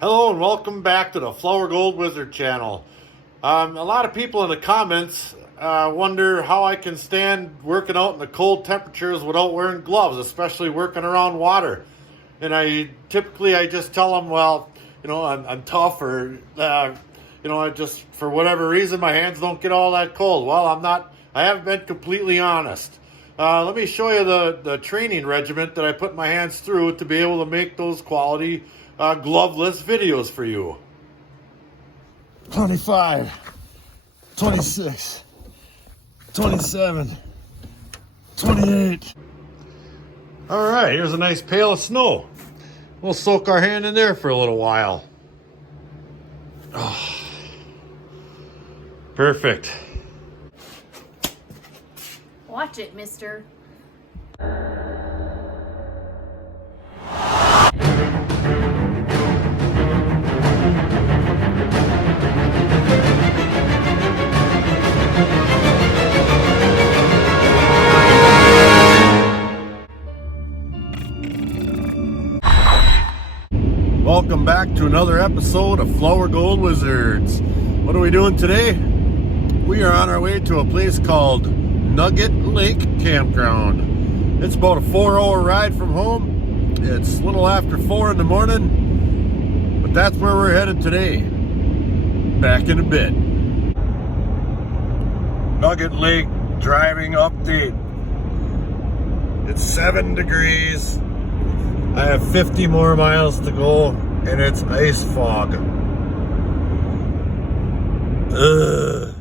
Hello and welcome back to the Flower Gold Wizard channel. A lot of people in the comments wonder how I can stand working out in the cold temperatures without wearing gloves, especially working around water. And I just tell them, well, I'm tough, or I just, for whatever reason, my hands don't get all that cold. Well, I haven't been completely honest. Let me show you the training regimen that I put my hands through to be able to make those quality gloveless videos for you. 25, 26, 27, 28. All right, here's a nice pail of snow. We'll soak our hand in there for a little while. Oh, perfect. Watch it, mister. Welcome back to another episode of Flower Gold Wizards. What are we doing today? We are on our way to a place called Nugget Lake Campground. It's about a 4-hour ride from home. It's a little after 4 in the morning, but that's where we're headed today. Back in a bit. Nugget Lake driving update. It's 7 degrees. I have 50 more miles to go, and it's ice fog. Ugh.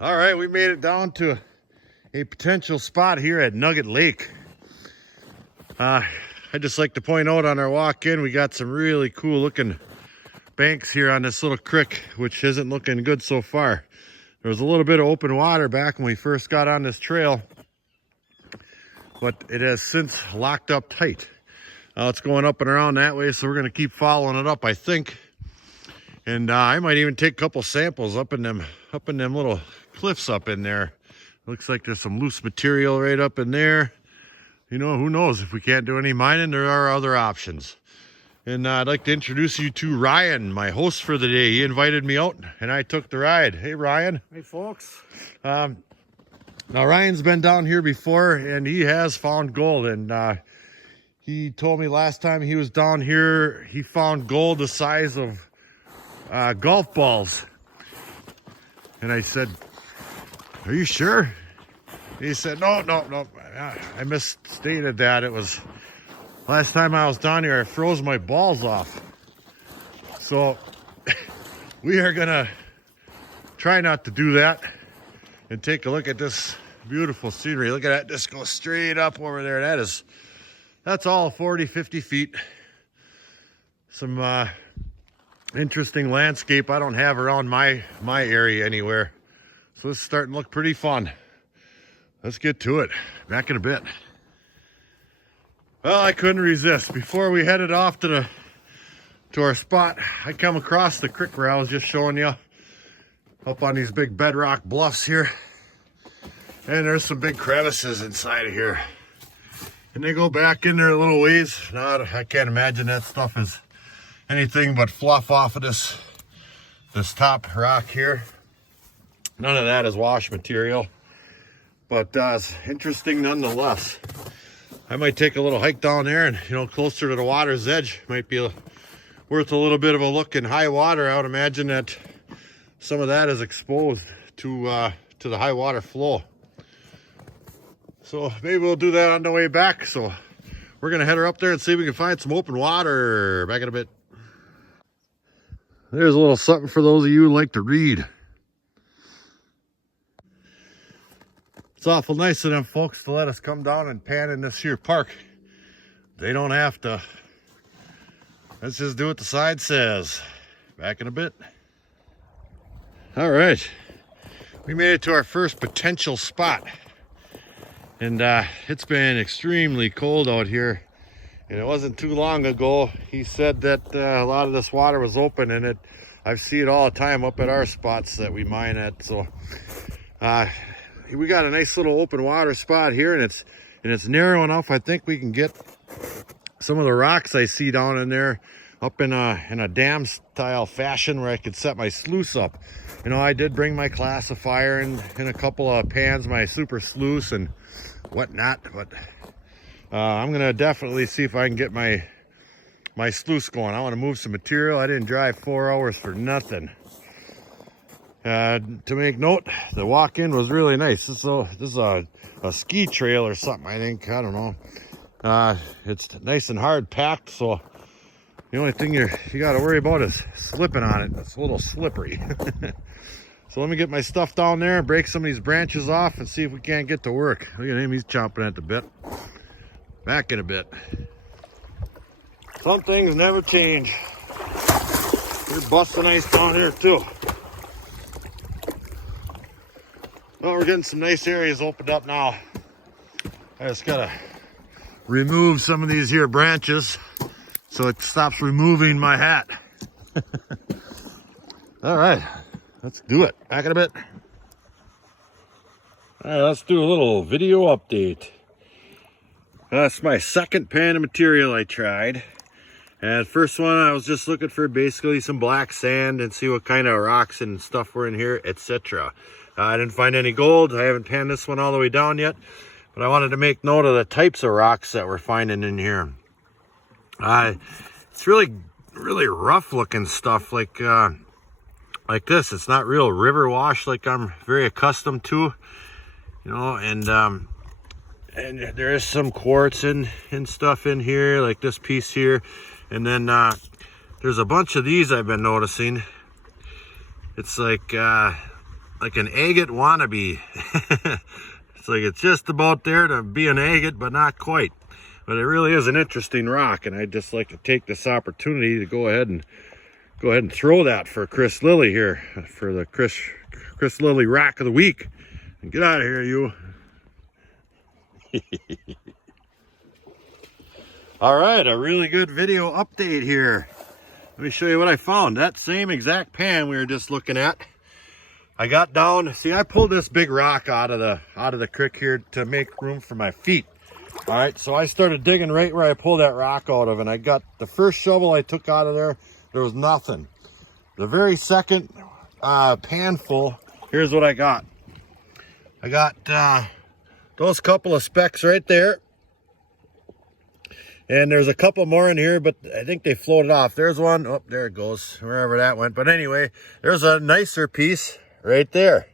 All right, we made it down to a potential spot here at Nugget Lake. I'd just like to point out on our walk in, we got some really cool looking banks here on this little creek, which isn't looking good so far. There was a little bit of open water back when we first got on this trail, but it has since locked up tight. It's going up and around that way, so we're going to keep following it up, I think. And I might even take a couple samples up in them little cliffs up in there. Looks like there's some loose material right up in there. You know, who knows? If we can't do any mining, there are other options. And I'd like to introduce you to Ryan, my host for the day. He invited me out, and I took the ride. Hey, Ryan. Hey, folks. Now, Ryan's been down here before, and he has found gold. And he told me last time he was down here, he found gold the size of golf balls. And I said, "Are you sure?" He said, no, I misstated that. It was last time I was down here, I froze my balls off. So we are gonna try not to do that and take a look at this beautiful scenery. Look at that, just go straight up over there. That's all 40, 50 feet. Some interesting landscape I don't have around my area anywhere. So it's starting to look pretty fun. Let's get to it. Back in a bit. Well, I couldn't resist. Before we headed off to our spot, I come across the creek where I was just showing you, up on these big bedrock bluffs here. And there's some big crevices inside of here. And they go back in there a little ways. Now, I can't imagine that stuff is anything but fluff off of this top rock here. None of that is wash material, but it's interesting nonetheless. I might take a little hike down there, and closer to the water's edge, might be worth a little bit of a look in high water. I would imagine that some of that is exposed to the high water flow. So maybe we'll do that on the way back. So we're gonna head her up there and see if we can find some open water. Back in a bit. There's a little something for those of you who like to read. It's awful nice of them folks to let us come down and pan in this here park. They don't have to. Let's just do what the sign says. Back in a bit. All right. We made it to our first potential spot. And it's been extremely cold out here. And it wasn't too long ago, he said that a lot of this water was open, and I see it all the time up at our spots that we mine at. So we got a nice little open water spot here, and it's narrow enough. I think we can get some of the rocks I see down in there up in a dam style fashion where I could set my sluice up. You know, I did bring my classifier and a couple of pans, my super sluice and whatnot, but I'm gonna definitely see if I can get my sluice going. I want to move some material. I didn't drive 4 hours for nothing. To make note, the walk-in was really nice. This is a ski trail or something, I think. I don't know. It's nice and hard packed, so the only thing you got to worry about is slipping on it. It's a little slippery. So let me get my stuff down there and break some of these branches off and see if we can't get to work. Look at him, he's chomping at the bit. Back in a bit. Some things never change. You're busting ice down here too. Well, we're getting some nice areas opened up now. I just gotta remove some of these here branches so it stops removing my hat. All right, let's do it. Back in a bit. All right, let's do a little video update. That's my second pan of material I tried. And first one, I was just looking for basically some black sand and see what kind of rocks and stuff were in here, etc. I didn't find any gold. I haven't panned this one all the way down yet, but I wanted to make note of the types of rocks that we're finding in here. It's really rough looking stuff like this. It's not real river wash like I'm very accustomed to, you know, and there is some quartz and stuff in here, like this piece here. And then there's a bunch of these I've been noticing. It's like an agate wannabe. It's like it's just about there to be an agate, but not quite. But it really is an interesting rock, and I'd just like to take this opportunity to go ahead and throw that for Chris Lilly here, for the Chris Lilly Rock of the Week. And get out of here, you. All right, a really good video update here. Let me show you what I found. That same exact pan we were just looking at. I got down, see, I pulled this big rock out of the creek here to make room for my feet. All right, so I started digging right where I pulled that rock out of, and I got the first shovel I took out of there was nothing. The very second pan full, here's what I got. I got those couple of specks right there. And there's a couple more in here, but I think they floated off. There's one. Oh, there it goes, wherever that went. But anyway, there's a nicer piece right there.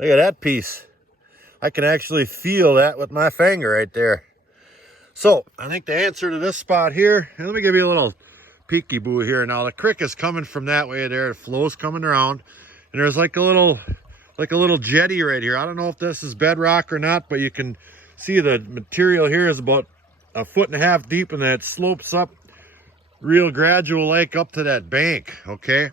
Look at that piece. I can actually feel that with my finger right there. So I think the answer to this spot here, and let me give you a little peeky-boo here. Now the creek is coming from that way there. The flow's coming around, and there's like a little jetty right here. I don't know if this is bedrock or not, but you can see the material here is about 1.5 feet deep, and that slopes up real gradual like up to that bank. Okay,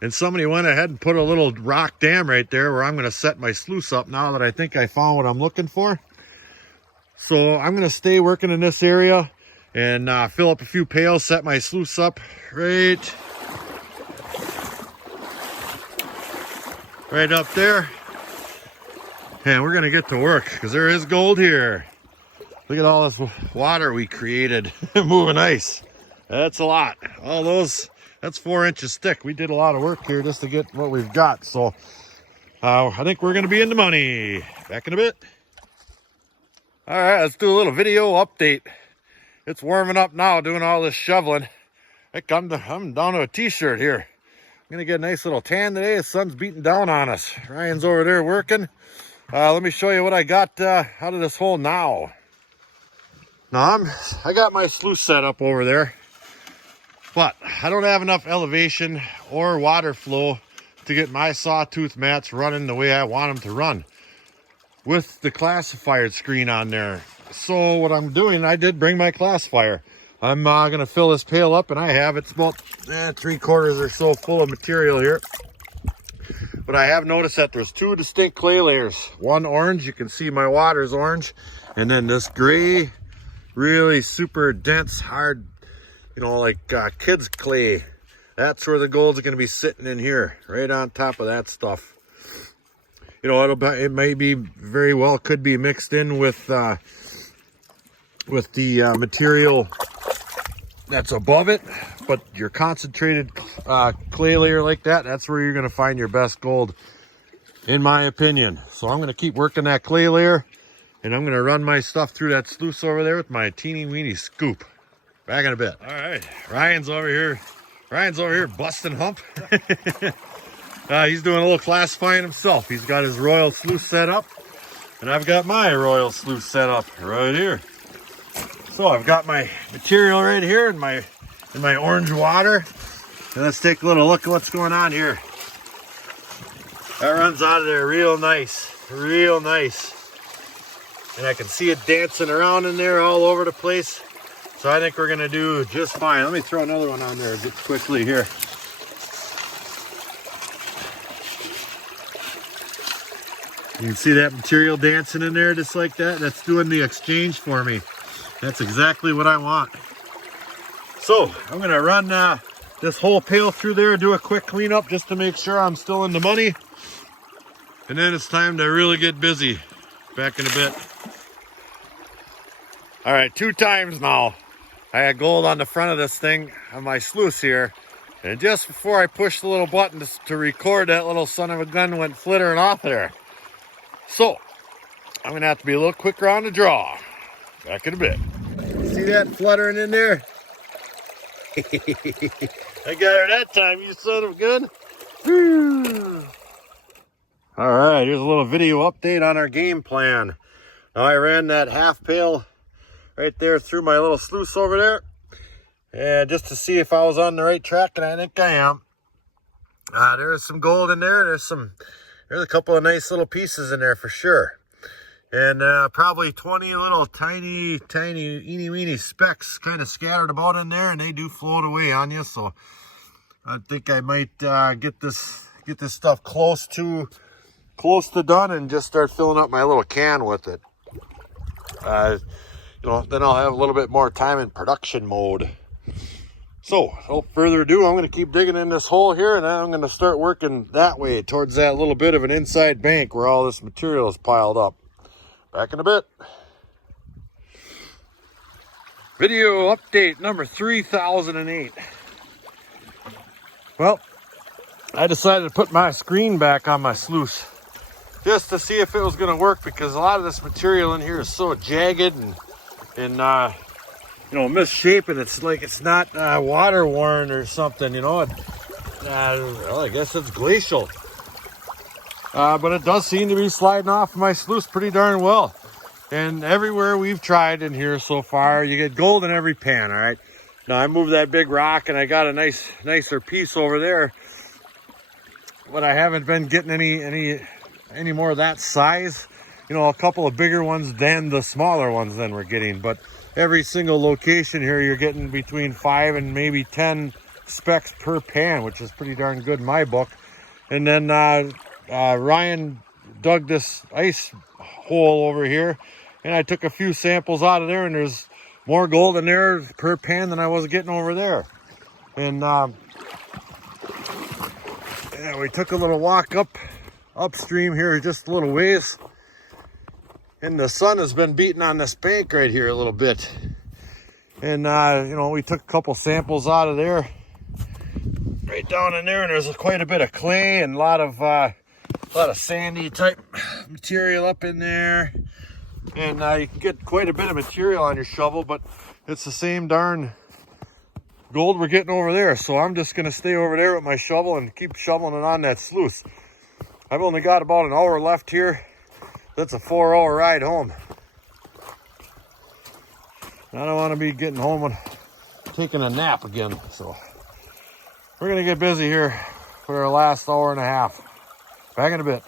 and somebody went ahead and put a little rock dam right there where I'm going to set my sluice up now that I think I found what I'm looking for. So I'm going to stay working in this area and fill up a few pails, set my sluice up right up there, and we're going to get to work because there is gold here. Look at all this water we created moving ice. That's a lot. All those, that's 4 inches thick. We did a lot of work here just to get what we've got. So I think we're going to be in the money. Back in a bit. All right, let's do a little video update. It's warming up now doing all this shoveling. Heck, I'm down to a t-shirt here. I'm going to get a nice little tan today. The sun's beating down on us. Ryan's over there working. Let me show you what I got out of this hole now. Now I got my sluice set up over there, but I don't have enough elevation or water flow to get my sawtooth mats running the way I want them to run with the classified screen on there. So what I'm doing, I did bring my classifier. I'm gonna fill this pail up, and I have, it's about 3/4 or so full of material here. But I have noticed that there's 2 distinct clay layers. One orange, you can see my water's orange, and then this gray, really super dense, hard, you know, like kids clay. That's where the gold's going to be sitting in here, right on top of that stuff. You know, it may be very well could be mixed in with the material that's above it, but your concentrated clay layer like that, that's where you're going to find your best gold, in my opinion. So I'm going to keep working that clay layer, and I'm going to run my stuff through that sluice over there with my teeny weeny scoop. Back in a bit. All right, Ryan's over here busting hump. He's doing a little classifying himself. He's got his Royal sluice set up, and I've got my Royal sluice set up right here. So I've got my material right here in my orange water. And let's take a little look at what's going on here. That runs out of there real nice, real nice. And I can see it dancing around in there all over the place. So I think we're gonna do just fine. Let me throw another one on there just quickly here. You can see that material dancing in there just like that. That's doing the exchange for me. That's exactly what I want. So I'm gonna run this whole pail through there, do a quick cleanup just to make sure I'm still in the money. And then it's time to really get busy. Back in a bit. All right, 2 times now. I had gold on the front of this thing on my sluice here. And just before I pushed the little button to record, that little son of a gun went flittering off of there. So I'm gonna have to be a little quicker on the draw. Back in a bit. See that fluttering in there? I got her that time, you son of a gun. Woo. All right, here's a little video update on our game plan. Now I ran that half pail right there through my little sluice over there. And just to see if I was on the right track, and I think I am. There's some gold in there. There's a couple of nice little pieces in there for sure. And probably 20 little tiny eeny weeny specks kind of scattered about in there, and they do float away on you. So I think I might get this stuff close to done and just start filling up my little can with it. Then I'll have a little bit more time in production mode. So without further ado, I'm going to keep digging in this hole here, and then I'm going to start working that way towards that little bit of an inside bank where all this material is piled up. Back in a bit. Video update number 3008. Well, I decided to put my screen back on my sluice just to see if it was going to work, because a lot of this material in here is so jagged and misshapen. It's like it's not water worn or something, well, I guess it's glacial. But it does seem to be sliding off my sluice pretty darn well. And everywhere we've tried in here so far, you get gold in every pan, all right? Now, I moved that big rock, and I got a nicer piece over there. But I haven't been getting any more of that size. A couple of bigger ones than the smaller ones than we're getting. But every single location here, you're getting between 5 and maybe 10 specks per pan, which is pretty darn good in my book. And then Ryan dug this ice hole over here, and I took a few samples out of there, and there's more gold in there per pan than I was getting over there. And we took a little walk upstream here just a little ways, and the sun has been beating on this bank right here a little bit. And we took a couple samples out of there, right down in there, and there's quite a bit of clay and a lot of sandy type material up in there. And you can get quite a bit of material on your shovel, but it's the same darn gold we're getting over there. So I'm just going to stay over there with my shovel and keep shoveling it on that sluice. I've only got about an hour left here. That's a 4-hour ride home. I don't want to be getting home and taking a nap again. So we're going to get busy here for our last hour and a half. Back in a bit.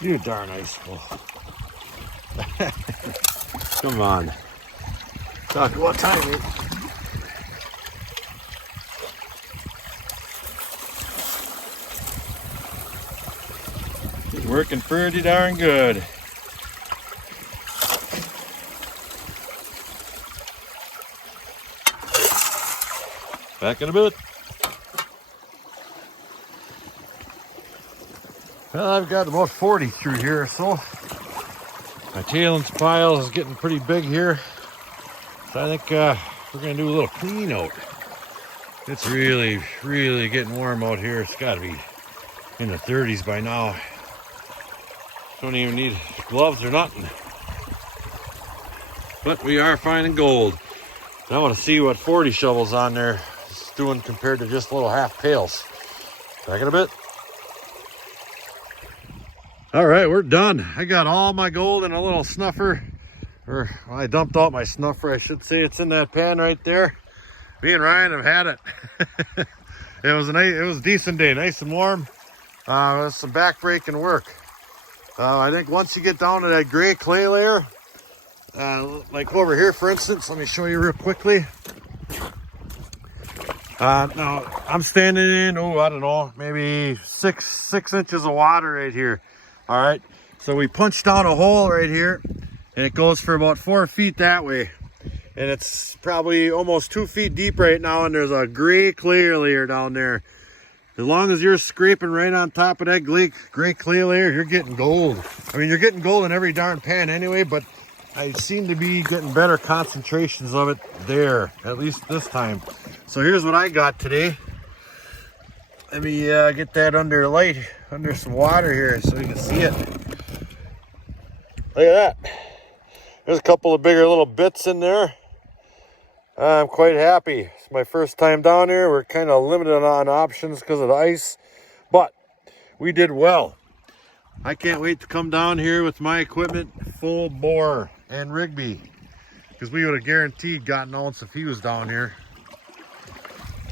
You darn ice hole. Come on. Talk what time, mate? Working pretty darn good. Back in a bit. Well, I've got about 40 through here or so. My tailings pile is getting pretty big here. So I think we're gonna do a little clean out. It's really, really getting warm out here. It's gotta be in the 30s by now. Don't even need gloves or nothing. But we are finding gold. And I want to see what 40 shovels on there is doing compared to just little half pails. Back in a bit. All right, we're done. I got all my gold in a little snuffer. Or I dumped out my snuffer, I should say. It's in that pan right there. Me and Ryan have had it. It was a decent day, nice and warm. It was some back-breaking work. I think once you get down to that gray clay layer, like over here, for instance, let me show you real quickly. Now I'm standing in, I don't know, maybe six inches of water right here. All right, so we punched out a hole right here, and it goes for about 4 feet that way, and it's probably almost 2 feet deep right now, and there's a gray clay layer down there. As long as you're scraping right on top of that gray clay layer, you're getting gold. I mean, you're getting gold in every darn pan anyway, but I seem to be getting better concentrations of it there, at least this time. So here's what I got today. Let me get that under light, under some water here so you can see it. Look at that. There's a couple of bigger little bits in there. I'm quite happy. It's my first time down here. We're kind of limited on options because of the ice, but we did well. I can't wait to come down here with my equipment full bore and Rigby, because we would have guaranteed gotten an ounce if he was down here.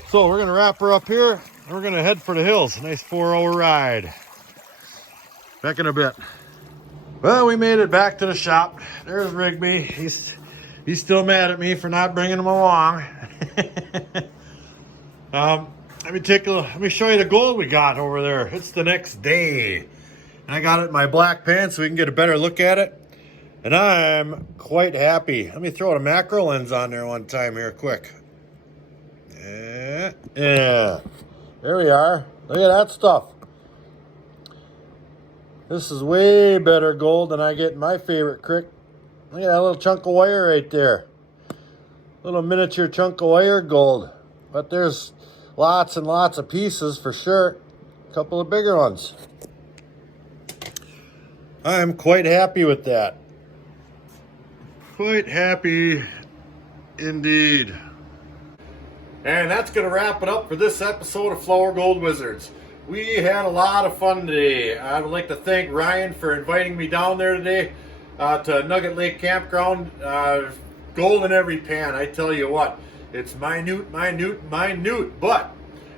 So we're gonna wrap her up here and we're gonna head for the hills. A nice 4-hour ride. Back in a bit. Well, we made it back to the shop. There's Rigby. He's still mad at me for not bringing him along. Let me show you the gold we got over there. It's the next day. And I got it in my black pan so we can get a better look at it. And I'm quite happy. Let me throw a macro lens on there one time here quick. Yeah. There we are. Look at that stuff. This is way better gold than I get in my favorite crick. Look at that little chunk of wire right there. Little miniature chunk of wire gold. But there's lots and lots of pieces for sure. A couple of bigger ones. I'm quite happy with that. Quite happy indeed. And that's going to wrap it up for this episode of Flour Gold Wizards. We had a lot of fun today. I would like to thank Ryan for inviting me down there today. To Nugget Lake Campground. Gold in every pan, I tell you what. It's minute, but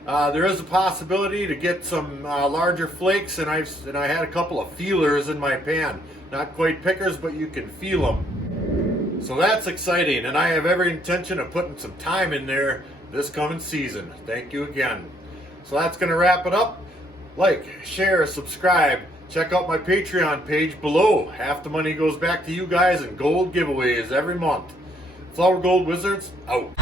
there is a possibility to get some larger flakes, and I had a couple of feelers in my pan. Not quite pickers, but you can feel them. So that's exciting, and I have every intention of putting some time in there this coming season. Thank you again. So that's going to wrap it up. Like, share, subscribe. Check out my Patreon page below. Half the money goes back to you guys in gold giveaways every month. Flour Gold Wizards, out.